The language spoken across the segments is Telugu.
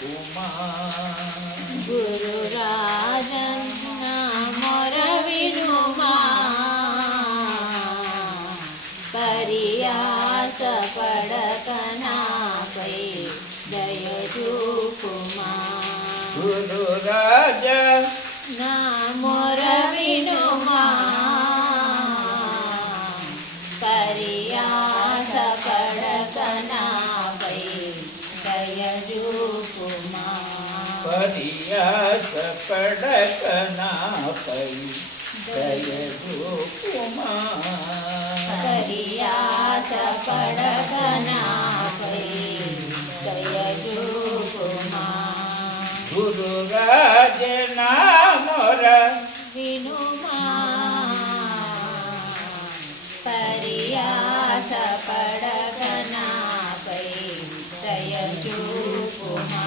उपमा गुरुराजन मोर विनुमा परियास पड़कना पै दय रूपुमा गुरुराजन मोर विनुमा परियास पड़कना पै दय रूपुमा परियास पड़कना पै दय रूपुमा परियास पड़कना पै दय रूपुमा गुरुराजन मोर विनुमा परियास पड़कना पै दय रूपुमा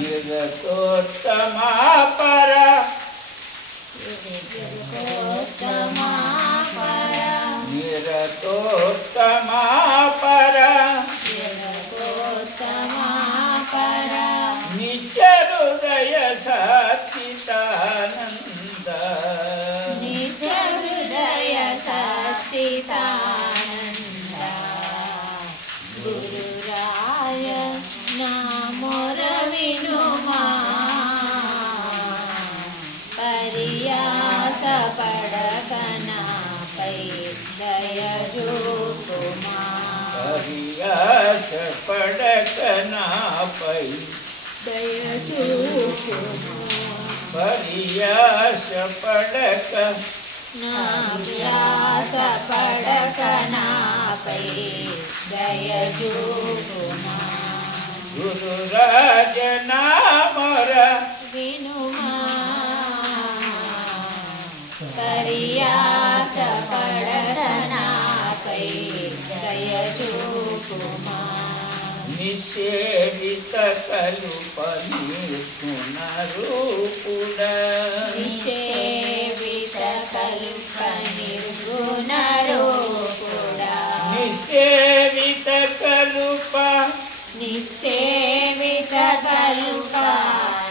निरतोत्तमा पर निरतोत्तमा पर निरतोत्तमा पर निरतोत्तमा पर निजहृदय सच्चिदानंद निजहृदय सच्चिदानंद गुरुराय मोर विनुमा परियास पड़कना पै दय रूपुमा परियास पड़कना पै दय रूपुमा परियास पड़कना परियास पड़कना पै दय रूपुमा गुरुराजन मोर विनुमा परियास पड़कना पै दय रूपुमा निषेवित कल्प निर्गुण रूपुड निषेवित कल्प निर्गुण रूपुडा निषेवित कल्प निषेवित कल्प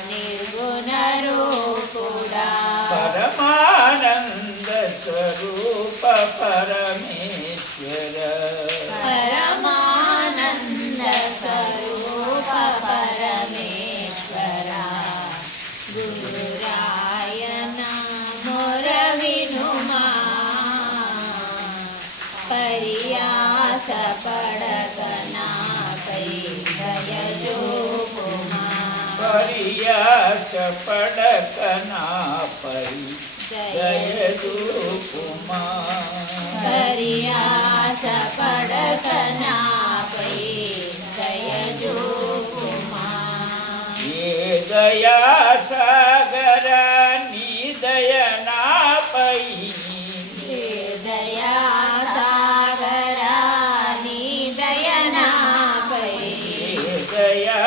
निर्गुण रूपुडा परमानंद स्वरूप परमेश्वर परमानंद स्वरूप परमेश्वरा गुरुरायन मोर विनुमा परियास पड़कना पै दय रूपुमा परियास पड़कना पै दय रूपुमा परियास पड़कना पै दय रूपुमा ये दया सागर निदयना पै दया सागरा निदयना पै दया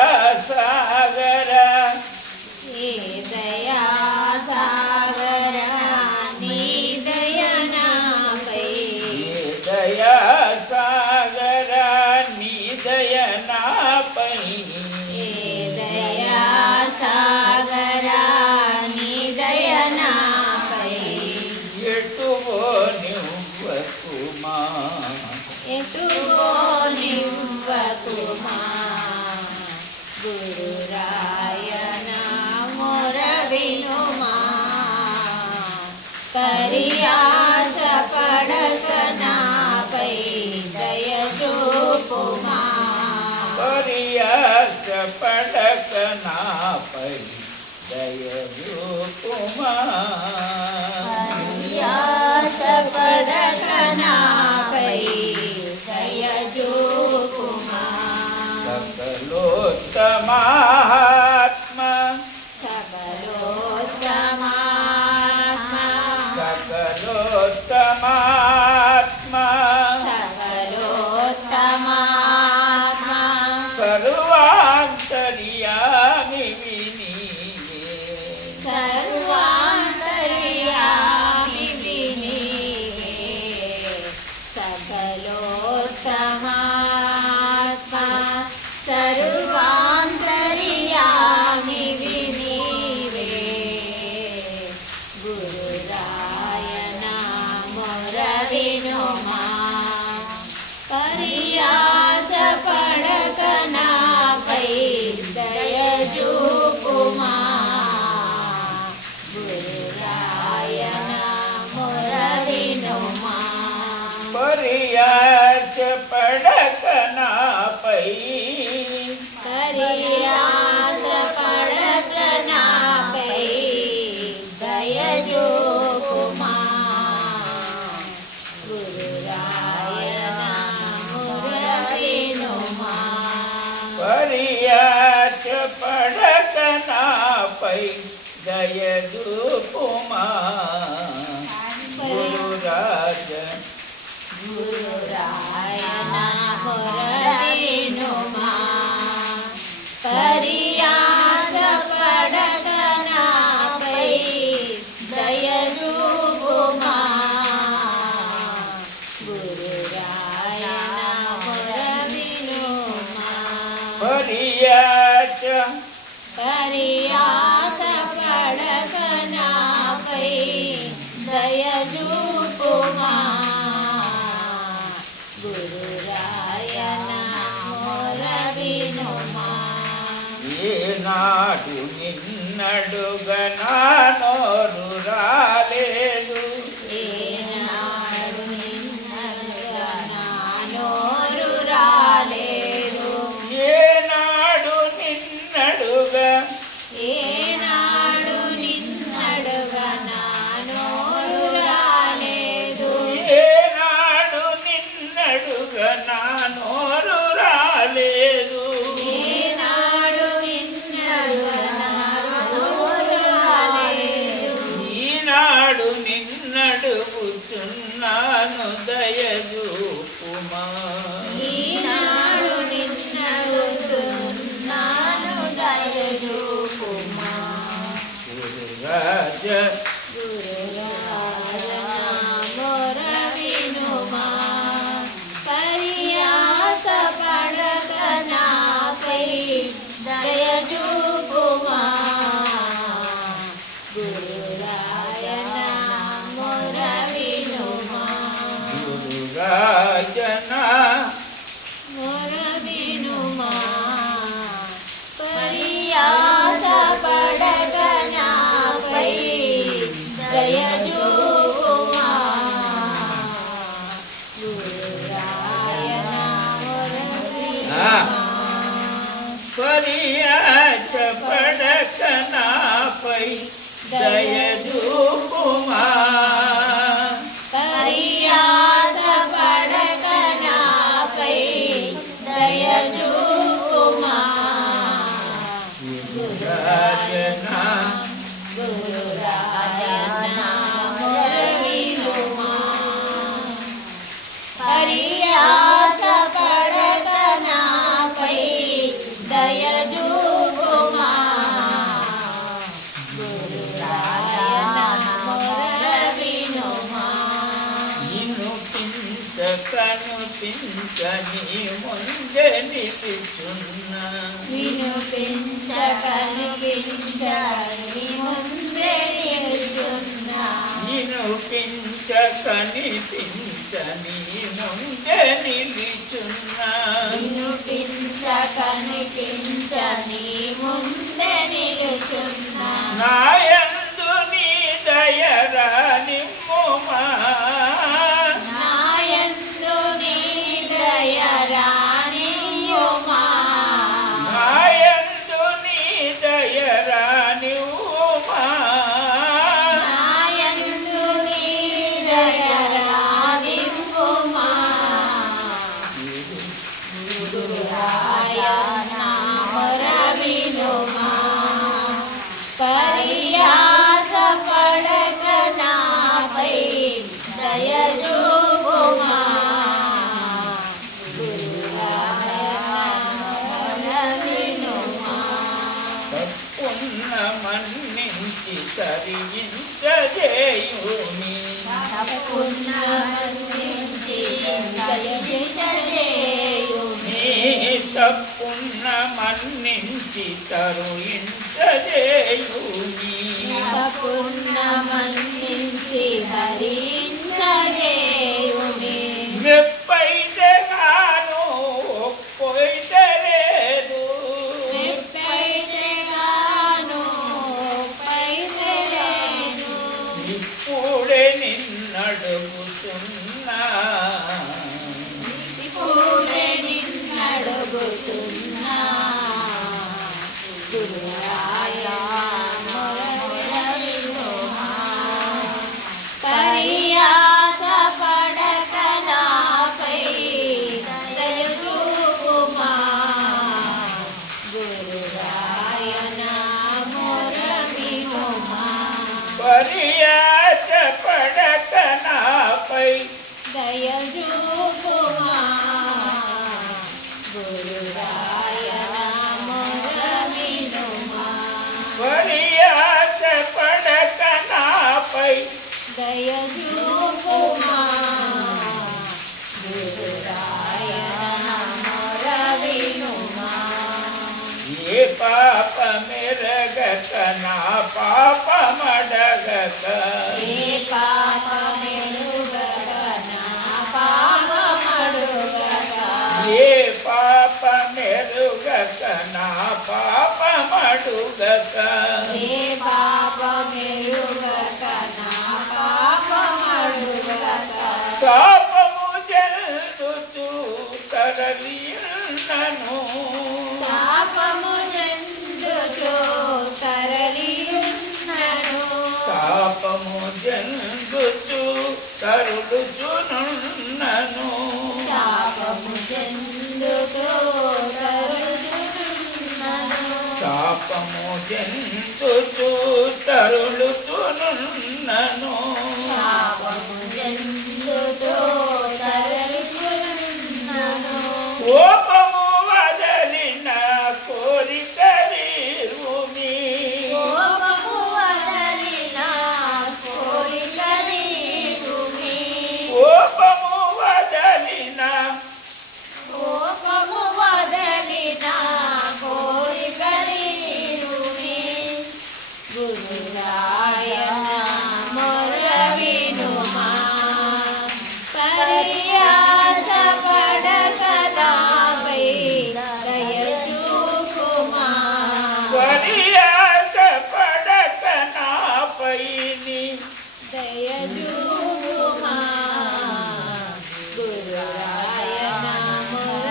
सागर दया सागरा निदयना पै दया सागर निदयना पै दया सागरा निदयना पै एटुवो निव्वकुमा एटुवो निव्वकुमा गुरुरायन मोर विनुमा परियास पड़कना पै दय रूपुमा परियास पड़कना पै दय रूपुमा परियास पड़कना पै दय रूपुमा सकलोत्तमात्मा सकलोत्तमात्मा सकलोत्तमात्मा सकलोत्तमात्मा सर्वान्तर्यामि विनीये सर्वान्तर्यामि विनीये सकलोत्तमात्मा सर्वान्तर्यामि పడక నాపై దయచూపుమా గురురాజ గురురాయన మొరవినుమా పరియాస పడక నాపై దయచూపుమా గురురాయన మొరవినుమా పరియాస పడక నాపై దయచూపుమా గురురాయన మొరవినుమా ఏనాడు నిన్నడుగ నా నోరు రాలేదు ఏనాడు నిన్నడుగా నా నోరు రాలేదు ఏనాడు నిన్నడుగా ఏనాడు నిన్నడుగా నా నోరు రాలేదు ఏనాడు నిన్నడుగా నా నోరు రాలేదు ఏనాడు నిన్నడుగా నా నోరు రాలేదు ఈనాడు నిన్నడుగుచున్నాను దయచూపుమా ఈనాడు నిన్నడుగుచున్నాను దయచూపుమా గురురాజ గురురాజన మొరవినుమా పరియాస పడక నాపై దయచూపుమా గురురాయన మొరవినుమా గురురాజన మొరవినుమా పరియాస పడక నాపై దయచూపుమా గురురాయన మొరవినుమా పరియాస పడక నాపై దయచూపుమా పరియాస పడక నాపై దయచూపుమా గురురాజన గురురాయన మొరవినుమా పరియాస పడక నాపై దయచూపుమా గురురాయన మొరవినుమా కనుపించని ముందే నిలుచున్నా వినుపించకనిపించని ముందే నిలుచున్నా కనిపించని ముందే నిలుచున్నా వినుపించకనిపించని ముందే నిలుచున్నా నాయందు నీ దయరాని నిమ్ముమా నాయందు నీ దయరానియుమా నాయందు నీ దయరాని ఉమా నాయందు నీ దయరానియుమా గురురాయన మొరవినుమా పరియాస పడక నాపై దయచూపుమా గురురాయన మొరవినుమా తప్పున్న మన్నించి తరించజేయుని తప్పున్న మన్నించి తరించజేయుని తప్పున్న మన్నించి తరుయించజేయుని తప్పున్న మన్నించి హరించజేయుని మెప్పైతే గాను ఒప్పైతే లేదు మెప్పైతే గాను పైతే లేదు ఇప్పుడే నిన్నడుగుతున్నా ఇప్పుడే నిన్నడుగుతున్నా గురురాయ మొరవినుమా పరియాస పడక నాపై దయచూపుమా గురురాయ దయచూపుమా గురురాయనా మొర వినుమా పరియాస పడక నాపై దయచూపుమా గురురాయనా మొర వినుమా ఏ పాప మెరగక నా పాపమడగక ఏ పాపమెరుగక నా పాపమడుగక ఏ పాప మెరుగక నా పాపమడుగక ఏ పాపమెరుగక నా పాపమడుగక పాపము జల్లుతూ తరలియున్నను పాపము జందుచో తరలియున్నను పాపము జల్లుతూ తరులుచునున్నను పాపము జందుచో తరలియున్నను పాపము జల్లుతూ తరులుచునున్నను పాపము జందుచో తరలియున్నను కోపము వదలిన కోరిక నీరుమి కోపము వదలిన కోరిక నీరుమి కోపము వదలిన కోపము వదలిన కోరిక నీరుమి గురురాయనా మొర వినుమా పరియాస పడక నాపై దయచూపుమా పరియాస పడక నాపై దయచూపుమా గురురాయనా మొర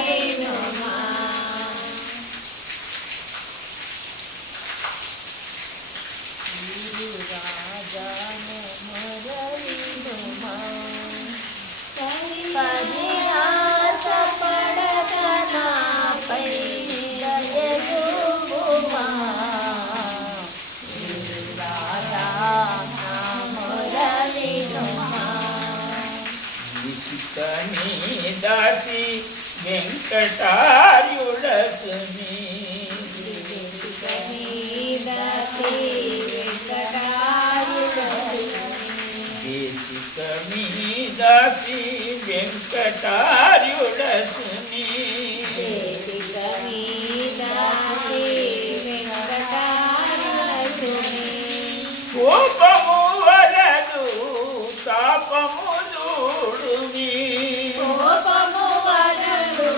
వినుమా గురురాజాను మొర వినుమా పరియాస పడక నాపై దయచూపుమా గురురాజా నా మొర వినుమా ఇసుకని దాసి వెంకటార్యుడసుని దేశికని దాసి వెంకటార్యుడసుని కోపము వలదు తాపము చూడుమి కోపము వలదు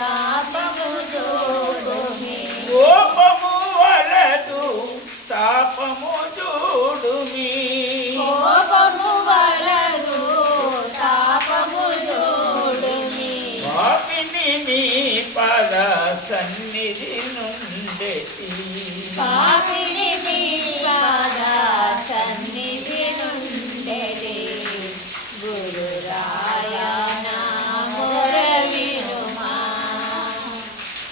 తాపము చూడుమి కోపము వలదు తాపము చూడుమి కోపము వలదు తాపము చూడుమి పాపిని మీ పద సన్నిధి నుండెతి పాపిని మీ పాద సన్నిధి నుండెతి గురురాయనా మొర వినుమా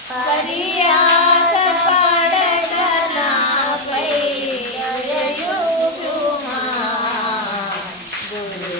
పరియాస పడక నాపై దయచూపుమా గురు